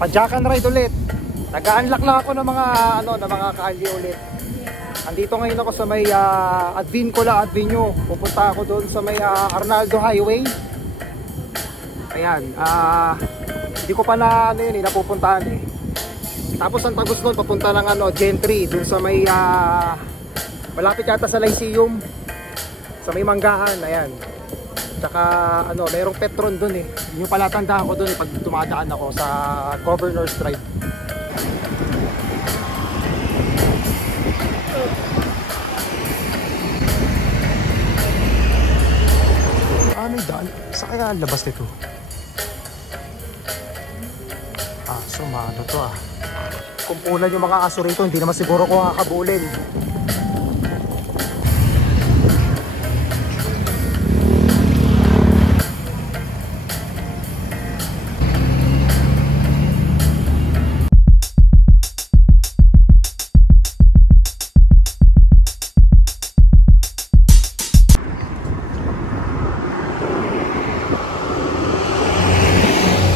Pa-jack and ride ulit. Nag-unlock lang ako ng mga kalye ulit. Andito ngayon ako sa may Advincula Avenue. Pupunta ako doon sa may Arnaldo Highway. Ayan, hindi ko pa na napupuntahan eh. Tapos ang tagos doon papunta ng Gentry doon sa may malapit yata sa Lyceum. Sa may Manggahan, ayan. Tsaka mayroong Petron doon eh. Yung palatandaan ko doon pag dumadaan ako sa Governor's Drive. Ano yung daan? Sa kaya labas nito? Sumano to ah. Kumpulan yung mga aso rito, hindi naman siguro ko kakabulin.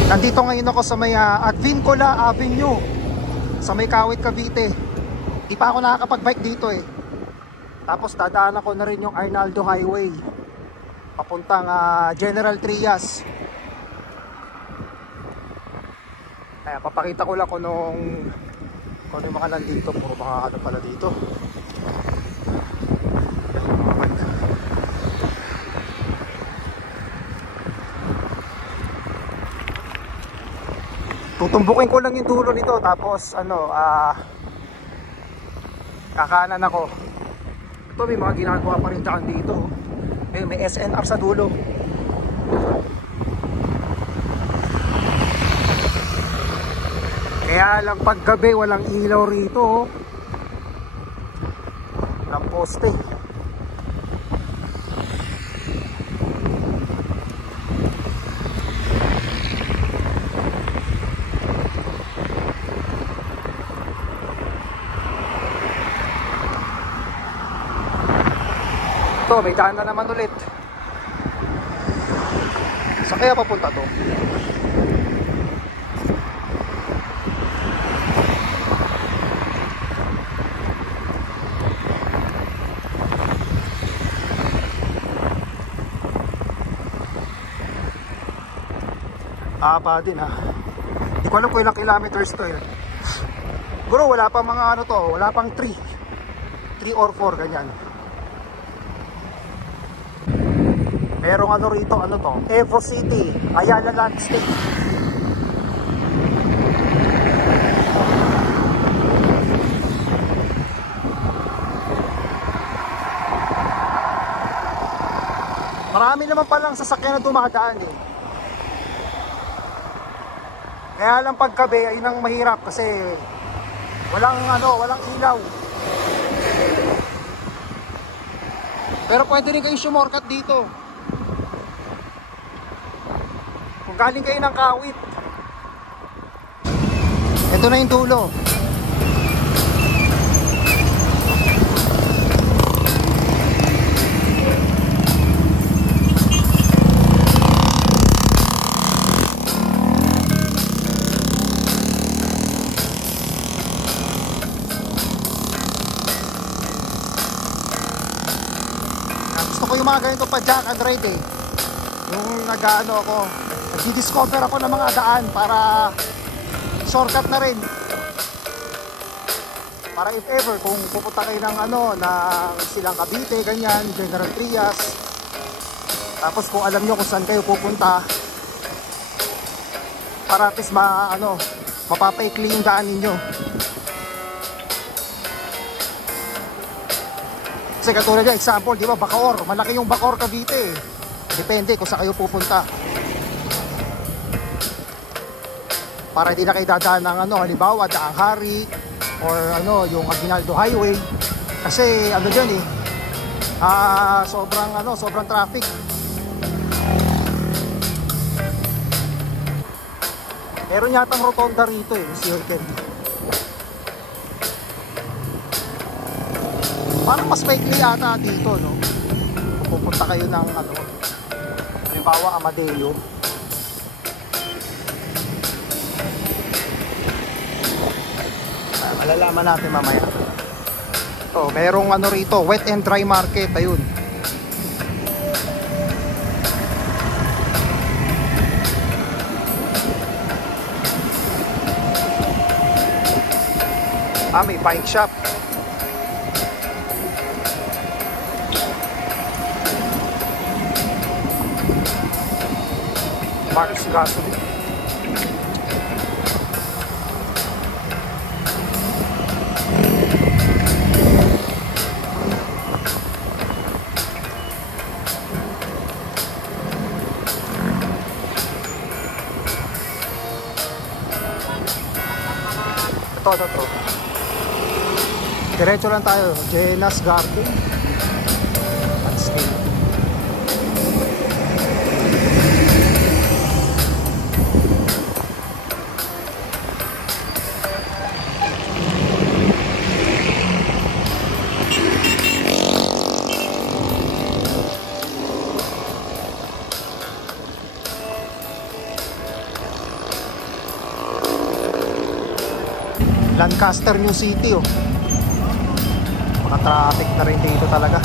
Nandito ngayon ako sa may Advincula Avenue sa may Kawit, Cavite. Di pa ako nakakapag-bike dito eh. Tapos dadaan ako na rin yung Arnaldo Highway papuntang General Trias. Kaya papakita ko lang kung yung mga nandito. Puro mga pala dito. Tutumbukin ko lang yung dulo nito tapos kakanan ako. Ito may mga ginagawa pa rin daan dito. May SNR sa dulo. Kaya lang paggabi walang ilaw rito. Walang poste. May daan na naman ulit. Saan kaya papunta to? Pa din ha. Hindi ko alam kung ilang kilometers to eh. Siguro wala pang mga wala pang 3 or 4 ganyan. Merong rito, Evo City, Ayala Landscape. Marami naman palang sasakyan na dumadaan eh. Kaya lang paggabi ay nang mahirap kasi walang ilaw. Pero pwede rin kayo sumorkat dito. Kung galing kayo ng Kawit, ito na yung dulo. Gusto ko yung mga ganito pa jack and ride eh. Yung nag-discover ako ng mga daan para shortcut na rin. Para if ever kung pupunta kayo ng Silang Cavite, ganyan, General Trias. Tapos kung alam nyo kung saan kayo pupunta, para at least mapapaikli yung daan ninyo. Kasi katulad yung example, di ba, Bacoor, malaki yung Bacoor, Cavite. Depende kung saan kayo pupunta. Para hindi na kayo dadaan ng halimbawa Daang Hari or yung Aguinaldo Highway kasi dyan eh sobrang traffic. Meron yatang rotonda rito eh, circle. Parang mas maikli yata dito kung pupunta kayo ng halimbawa Amadeo. Malalaman natin mamaya. Oh, merong ano rito, wet and dry market, ayun. May bike shop. Mars Gasoline. Ito. Diretso lang tayo, Jena's Garden. Landscape. Lancaster, New City, oh. Traffic na rin dito talaga.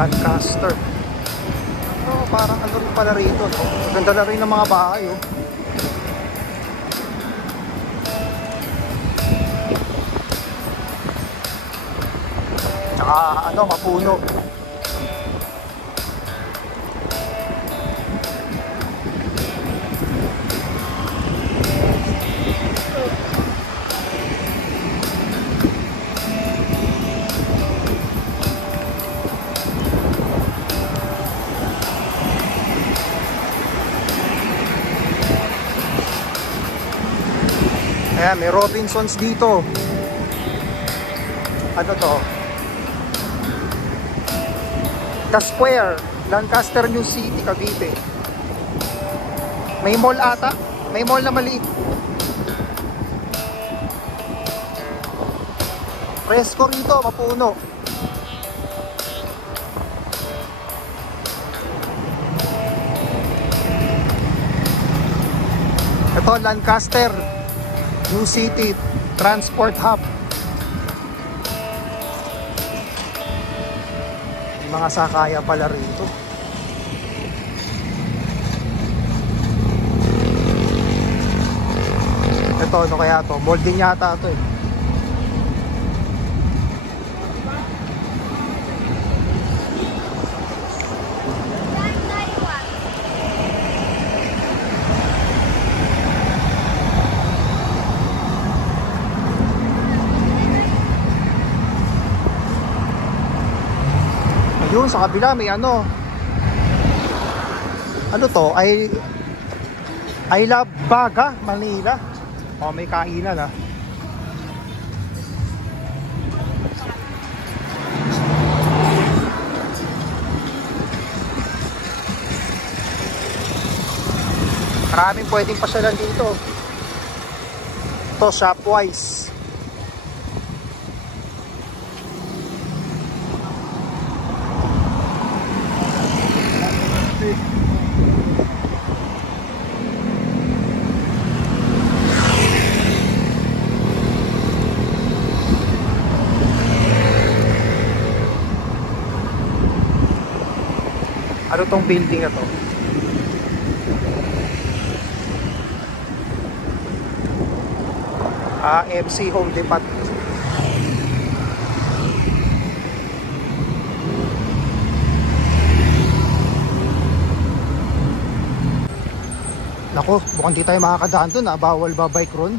Lancaster. Oh, parang ano rin pala rito, no? Ganda na rin ng mga bahay, oh. Tsaka ano, mapuno. Ayan, may Robinsons dito. Ano to? The Square, Lancaster, New City, Cavite. May mall ata. May mall na maliit. Presko rito, mapuno. Ito, Lancaster, New City Transport Hub. May mga sakaya pala rito. Ito, ano kaya to? Molding yata to, eh. Yun, sa kabila may ano to, I Love Baga, Manila. O, may kainan, ha. Maraming pwedeng pasyalan dito. Ito, Shopwise. Ano tong building na to? MC Home Depot. Nako, mukhang di tayo makakadaan dun, ha? Bawal ba bike ron?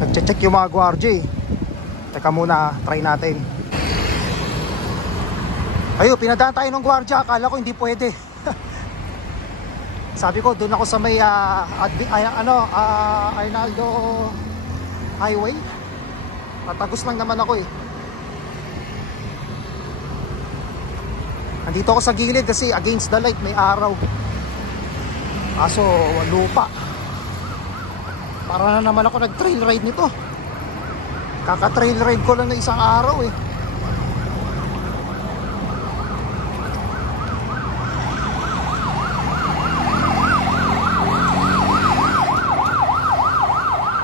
Nagche-check yung mga gwardiya, eh. Teka muna, try natin. Ayun, pinadaan tayo ng gwardiya. Akala ko hindi pwede. Sabi ko, doon ako sa may Arnaldo Highway. Patagos lang naman ako eh. Nandito ako sa gilid kasi against the light, may araw. Kaso lupa. Para na naman ako nag-trail ride nito. Kaka-trail ride ko lang na isang araw eh.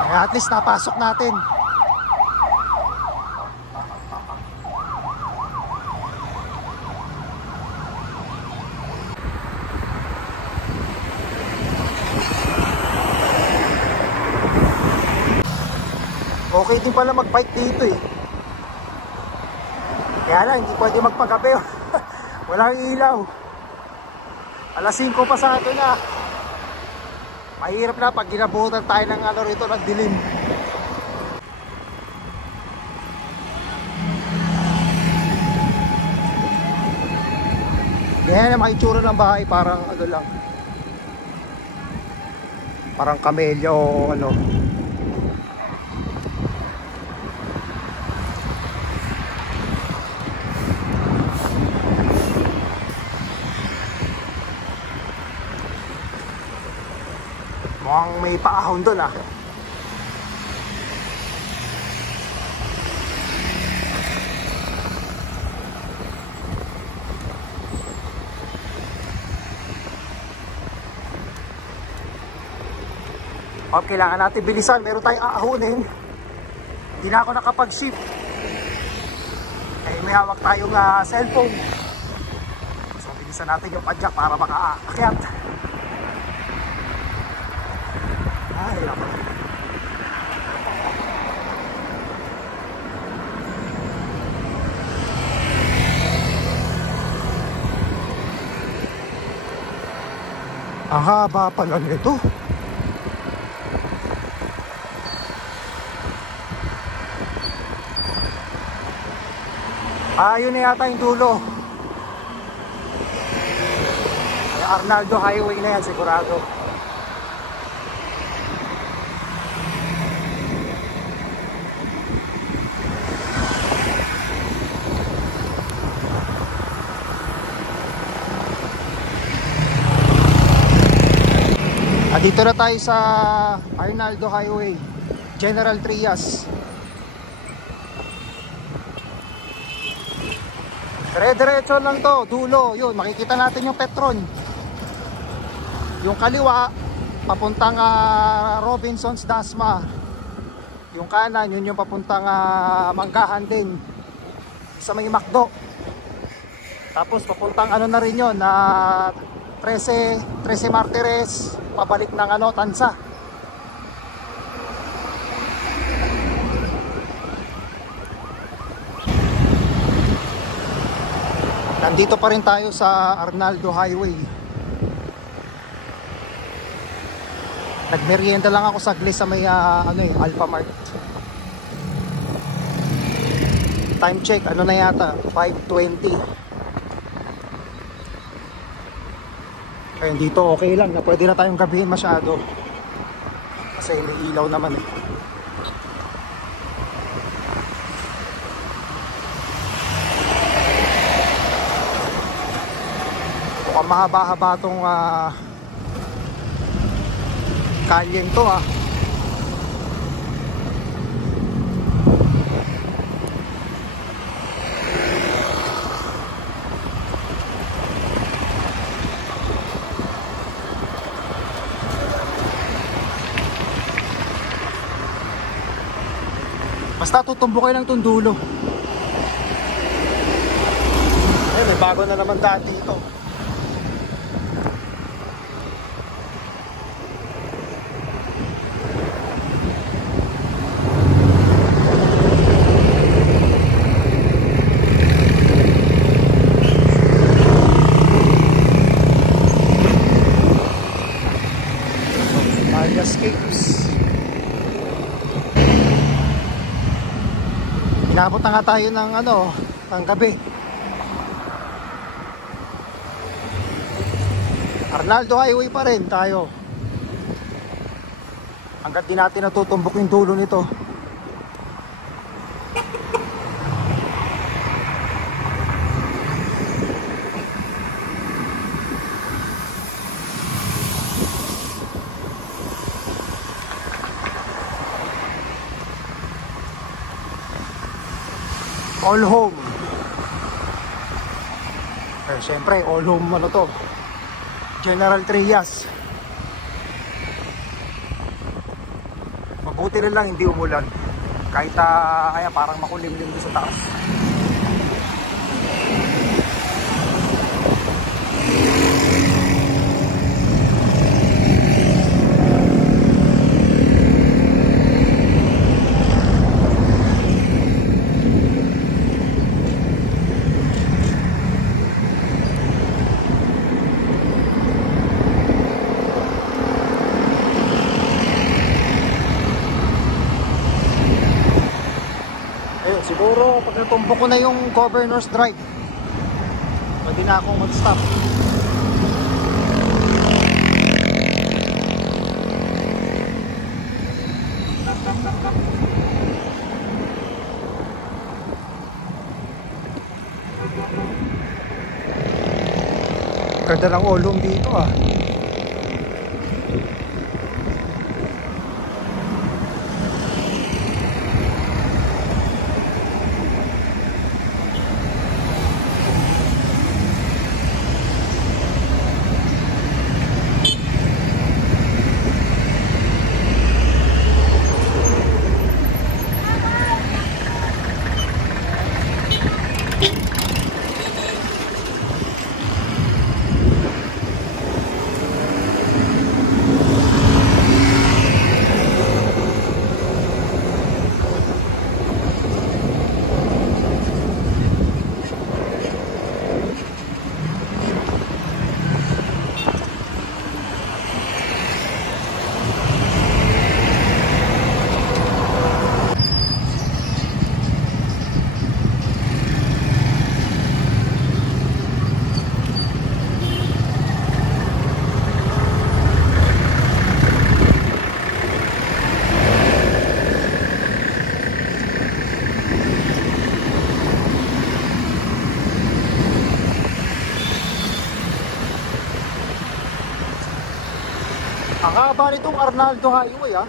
Kaya at least napasok natin. Okay din pala mag-bike dito eh. Kaya lang, hindi pwede magpagabi. Walang ilaw. Alas 5 pa sa atin na. Mahirap na pag ginabutan tayo ng ano rito, ng dilim. Kaya na makitsura ng bahay, parang ano lang. Parang kamelya o ano. Mukhang may paahon doon ah. Kailangan natin bilisan. Meron tayong aahunin. Hindi na ako nakapag-shift. Eh, may hawak tayong cellphone. So bilisan natin yung padyak para makaakyat. Ay, naku. Ang haba pala nito. Yun na yata yung dulo. Arnaldo Highway na yan sigurado. Dito na tayo sa Arnaldo Highway, General Trias. Dire-diretso lang to, dulo. Yun, makikita natin yung Petron. Yung kaliwa, papuntang Robinsons Dasma. Yung kanan, yun yung papuntang Manggahan din. Sa may Macdo. Tapos papuntang ano na rin yun, 13 Martires, pabalik ng Tansa. Nandito pa rin tayo sa Arnaldo Highway. Nagmerienda lang ako saglit sa may Alphamart. Time check, ano na yata, 5:20. Ayun, dito okay lang na pwede na tayong gabihin masyado. Kasi may ilaw naman eh. Mukhang mahaba-haba tong kalyeng to ah. Basta tutumbukin lang itong dulo. Ayun, may bago na naman daan dito. Escapes. Inabot na nga tayo ng ng gabi. Arnaldo Highway pa rin tayo. Hanggat di natin natutumbok yung dulo nito. All home. Eh, syempre, all home ano to? General Trias. Mabuti na lang hindi umulan. Kahit kaya parang makulimlim din sa taas. Siguro pag natumbok ko na yung Governor's Drive, pwede na akong mag-stop. Ganda ng olong dito ah. Ang haba nitong Arnaldo Highway ah.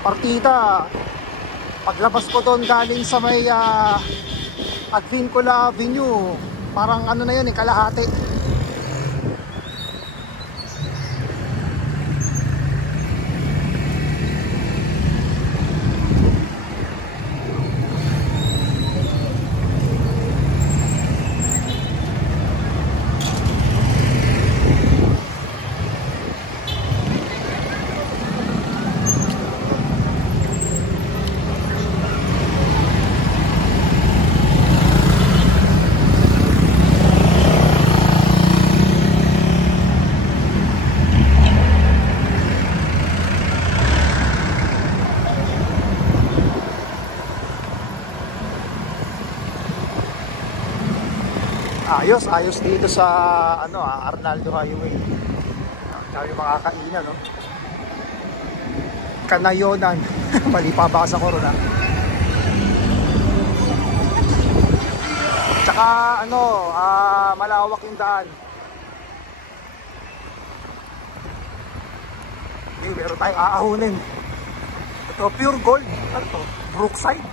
Partida, paglabas ko doon galing sa may Advincula Avenue, parang ano na yun, kalahati. Ayos dito sa Arnaldo Highway. Sabi mga kainan, no? Kanayonan. Mali pabasa ko ron, ha? Tsaka malawak yung daan. Okay, meron tayong aahunin. Ito, pure gold. Ano to? Brookside.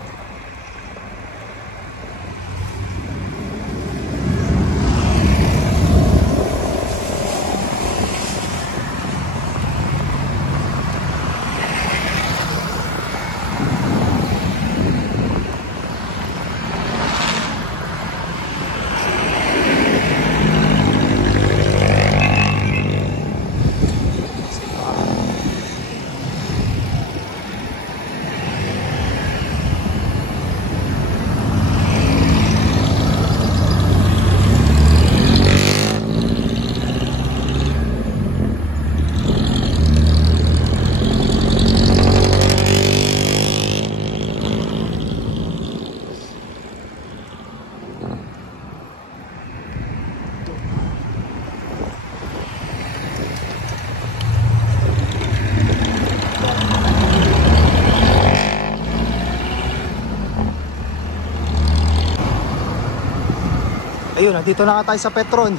Ayun, nandito na nga tayo sa Petron.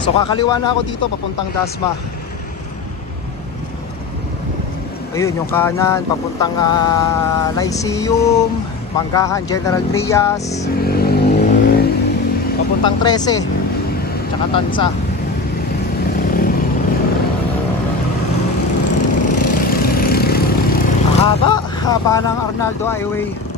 So kakaliwa na ako dito papuntang Dasma. Ayun yung kanan papuntang Lyceum, Manggahan, General Trias, papuntang 13 tsaka Tansa. Haba ng Arnaldo Highway.